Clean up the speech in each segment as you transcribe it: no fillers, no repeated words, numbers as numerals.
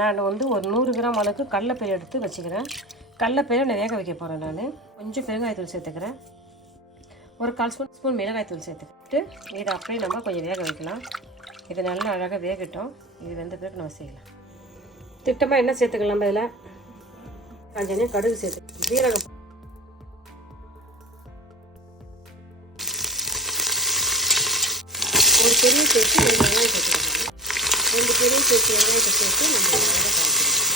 நான் வந்து ஒரு 100 கிராம் அளவுக்கு கடலைப்பயிறு எடுத்து வச்சுக்கிறேன். கடலைப்பயிரை நான் வேக வைக்க போகிறேன். நான் கொஞ்சம் பெருங்காயத்தூள் சேர்த்துக்கிறேன். ஒரு 1/4 ஸ்பூன் மிளகாய்த்தூள் சேர்த்துக்கிட்டு இதை அப்படியே நம்ம கொஞ்சம் வேக வைக்கலாம். இது நல்லா அழகாக வேகட்டும். இது வெந்த பிறகு நம்ம செய்யலாம். திட்டமாக என்ன சேர்த்துக்கலாம்? இதில் காஞ்சனே கடுகு சேர்த்து, ஜீரகம், ஒரு பெரிய சேர்த்து 2 வெங்காயம் சேர்த்துக்கலாம். 2 பெரிய சேர்த்து வெங்காயத்தை சேர்த்து நம்ம அழகாக காய்ச்சிக்கலாம்.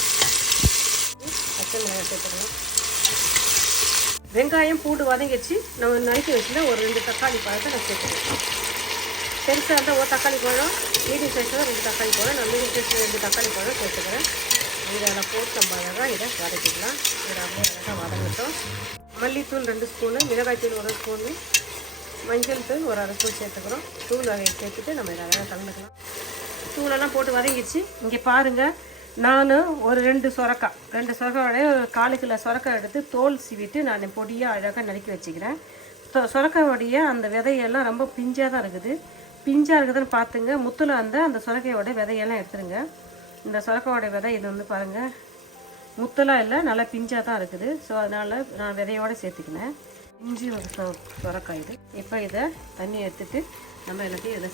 பச்சை மிளகாய் சேர்த்துக்கலாம். வெங்காயம் பூண்டு வதங்கிச்சு. நம்ம நறுக்கி வச்சுன்னா ஒரு 2 தக்காளி பழத்தை நான் சேர்த்துக்கலாம். பெருசாக இருந்தால் ஒரு தக்காளி பழம், மீடியம் சைஸில் 2 தக்காளி பழம், நான் மீடியம் சைஸில் 2 தக்காளி பழம் சேர்த்துக்கிறேன். இதை போட்டு நம்ம அழகாக இதை வதக்கிக்கலாம். இதை அப்படியே அழகாக வதங்கட்டும். மல்லித்தூள் 2 ஸ்பூனு, மிளகாய்த்தூள் 1 ஸ்பூனு, மஞ்சள் தூள் ஒரு 1/2 ஸ்பூன் சேர்த்துக்கிறோம். தூள் வகையை சேர்த்துட்டு நம்ம இதை அழகாக கலந்துக்கலாம். தூளெல்லாம் போட்டு வதங்கிடுச்சு. இங்கே பாருங்கள், நான் ஒரு 2 சொரக்காயோடைய 1/4 கிலோ சொரக்காய் எடுத்து தோல் சீவிட்டு நான் பொடியாக அழகாக நறுக்கி வச்சுக்கிறேன். சொரக்காயோடைய அந்த விதையெல்லாம் ரொம்ப பிஞ்சாக தான் இருக்குது. பிஞ்சாக இருக்குதுன்னு பார்த்துங்க. முத்தில் அந்த சொரக்காயோட விதையெல்லாம் எடுத்துருங்க. இந்த சொரக்காயோட விதை இது வந்து பாருங்கள், முத்தலாம் இல்லை, நல்லா பிஞ்சாக தான் இருக்குது. ஸோ அதனால் நான் விதையோடு சேர்த்துக்கினேன். இஞ்சி ஒரு சொரக்காய் இது. இப்போ இதை தண்ணி எடுத்துட்டு நம்ம எல்லாத்தையும் இதை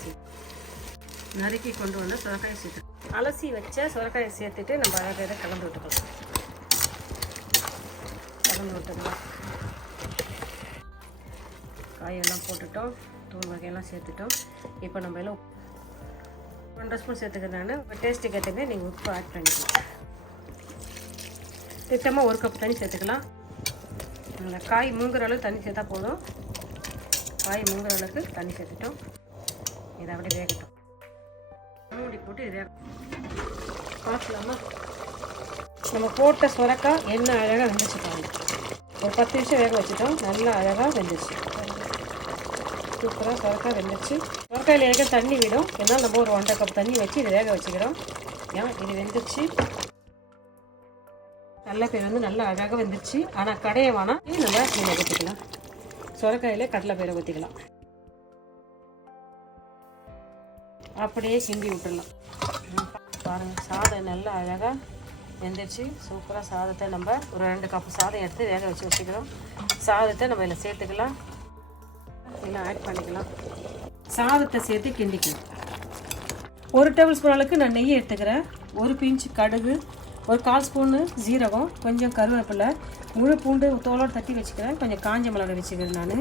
நறுக்கி கொண்டு வந்து சொரக்காயை சேர்த்து அலசி வச்ச சொரக்காயை சேர்த்துட்டு நம்ம அழகாக இதை கலந்து விட்டுக்கலாம். காயெல்லாம் போட்டுட்டோம், தூள் வகையெல்லாம் சேர்த்துட்டோம். இப்போ நம்ம எல்லாம் 1/2 ஸ்பூன் சேர்த்துக்கிறேன். நான் டேஸ்ட்டுக்கு ஏற்றமே நீங்கள் உப்பு ஆட் பண்ணிக்கலாம். திட்டமாக 1 கப் தண்ணி சேர்த்துக்கலாம். அந்த காய் மூங்குற அளவுக்கு தண்ணி சேர்த்தா போதும். காய் மூங்குற அளவுக்கு தண்ணி சேர்த்துட்டோம். இதை அப்படியே வேகட்டும். மூடி போட்டு இதை பார்க்கலாமா? நம்ம போட்ட சொரக்காய் என்ன அழகாக வெந்துச்சு பாருங்க. ஒரு 10 நிமிஷம் வேக வச்சுட்டோம். நல்லா அழகாக வெந்துச்சு. சூப்பராக சொரக்காய் வெந்துச்சு. சொரக்காயில் ஏற்க தண்ணி விடும். என்னால் நம்ம ஒரு 1/2 கப் தண்ணி வச்சு இதை வேக வச்சுக்கிறோம். இது வெந்துச்சு. கடலைப்பயிறு வந்து நல்லா அழகாக வெந்துச்சு. ஆனால் கடையை வேணாம், நம்ம இதில் ஊற்றிக்கலாம். சொரக்காயில் கடலைப்பயிரை ஊற்றிக்கலாம். அப்படியே கிண்டி விட்டுடலாம். பாருங்கள், சாதம் நல்லா அழகாக வெந்துச்சு. சூப்பராக சாதத்தை நம்ம ஒரு 2 கப் சாதம் எடுத்து வேக வச்சு வச்சுக்கிறோம். சாதத்தை நம்ம இதில் சேர்த்துக்கலாம். எல்லாம் ஆட் பண்ணிக்கலாம். சாதத்தை சேர்த்து கிண்டிக்கலாம். 1 டேபிள் ஸ்பூன் அளவுக்கு நான் நெய் எடுத்துக்கிறேன். 1 பிஞ்ச் கடுகு, ஒரு 1/4 ஸ்பூனு ஜீரகம், கொஞ்சம் கருவேப்பிலை, முழு பூண்டு தோலோடு தட்டி வச்சுக்கிறேன். கொஞ்சம் காஞ்ச மிளகாய் வச்சுக்கிறேன். நான்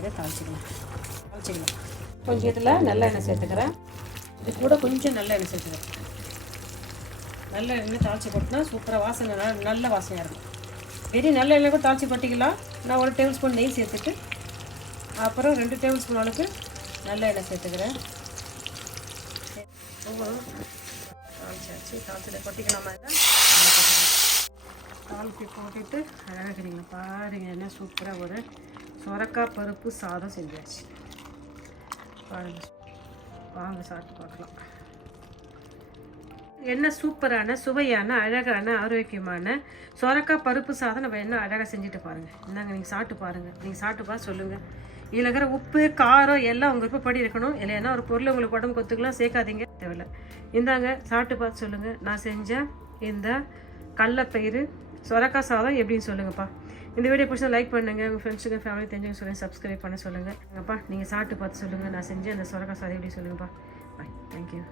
இதை தாளிச்சிக்கலாம். கொஞ்சம் இதில் நல்லெண்ணெய் சேர்த்துக்கிறேன். இது கூட கொஞ்சம் நல்லெண்ணெய் சேர்த்துக்கிறேன். நல்ல எண்ணெய் தாளித்து போட்டுனா சூப்பராக வாசனை நல்ல வாசனையாக இருக்கும். வெறும் நல்ல எண்ணெய் கூட தாளித்து போட்டிக்கலாம். நான் 1 டேபிள் ஸ்பூன் நெய் சேர்த்துட்டு அப்புறம் 2 டேபிள் ஸ்பூன் அளவுக்கு நல்ல எண்ணெய் சேர்த்துக்கிறேன். தாளிச்சாச்சு. தாளிச்சதை கொட்டிக்கலாமா? இதை தாளித்து போட்டுட்டு அழகாக நீங்கள் பாருங்கள், என்ன சூப்பராக ஒரு சொரக்காய் பருப்பு சாதம் செஞ்சாச்சு. பாருங்கள், வாங்க சாப்பிட்டு பார்க்கலாம். என்ன சூப்பரான சுவையான அழகான ஆரோக்கியமான சொரக்காய் பருப்பு சாதம் நம்ம என்ன அழகாக செஞ்சுட்டு பாருங்கள். இந்தாங்க, நீங்கள் சாப்பிட்டு பாருங்கள். நீங்கள் சாப்பிட்டு பார்த்து சொல்லுங்கள். இதில் இருக்கிற உப்பு காரம் எல்லாம் உங்கள் விருப்பப்படி இருக்கணும். இல்லைன்னா ஒரு பொருள் உங்களுக்கு உடம்பு கொத்துக்கலாம் சேர்க்காதீங்க, தேவையில்லை. இந்தாங்க, சாப்பிட்டு பார்த்து சொல்லுங்கள். நான் செஞ்ச இந்த கடலைப்பயிறு சொரக்காய் சாதம் எப்படின்னு சொல்லுங்கப்பா. இந்த வீடியோ பிடிச்சா லைக் பண்ணுங்கள். உங்கள் ஃப்ரெண்ட்ஸுக்கு ஃபேமிலி தெரிஞ்சவங்க சொல்லுங்கள், சப்ஸ்கிரைப் பண்ண சொல்லுங்கப்பா. நீங்கள் சாப்பிட்டு பார்த்து சொல்லுங்கள். நான் செஞ்ச அந்த சொரக்காய் சாதம் எப்படி சொல்லுங்கப்பா. பாய், தேங்க்யூ.